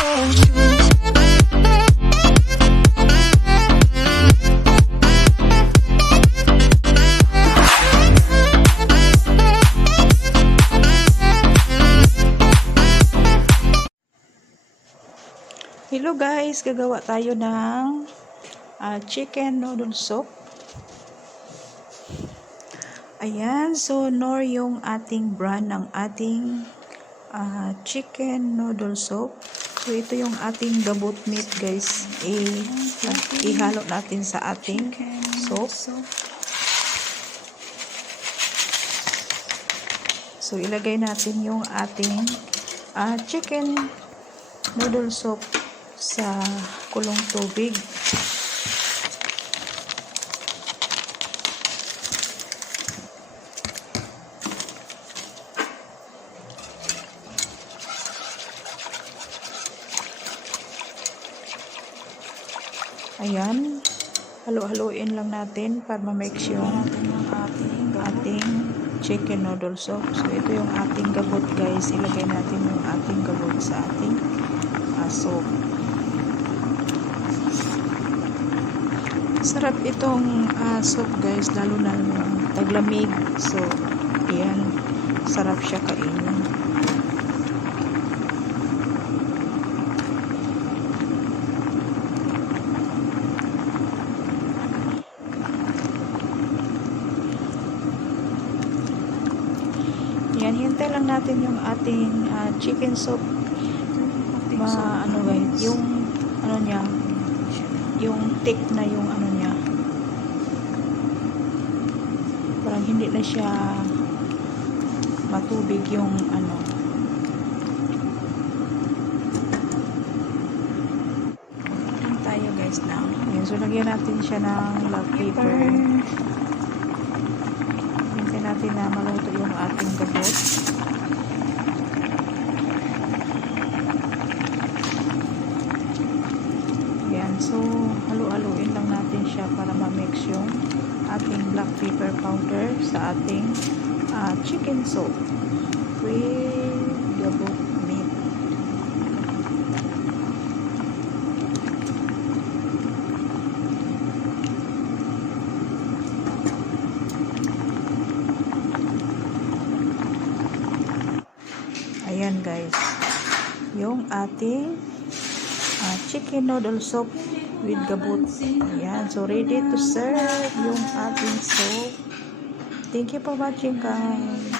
Hello guys, gagawa tayo ng chicken noodle soup. Ayan, so Knorr yung ating brand ng ating chicken noodle soup. So ito yung ating gabot meat guys. Ihalo natin sa ating soup. So ilagay natin yung ating chicken noodle soup sa kulong tubig. Ayan, halo-haloin lang natin para ma-mix yung ating chicken noodle soup. So ito yung ating gabot guys, ilagay natin yung ating gabot sa ating soup. Sarap itong soup guys, lalo na yung taglamig. So ayan, sarap siya kainin. Yan, hintay lang natin yung ating chicken soup yung niya, yung thick na yung niya, parang hindi na siya matubig yung tayo guys na. Yan, so lagyan natin siya ng black pepper. Hintay natin na maluto yung ating gabot. So, halo-haloin lang natin siya para ma-mix yung ating black pepper powder sa ating chicken soup with gabot meat. Ayan guys, yung ating chicken noodle soup with gabot. Ayan, so ready to serve yung ating soup. Thank you for watching guys.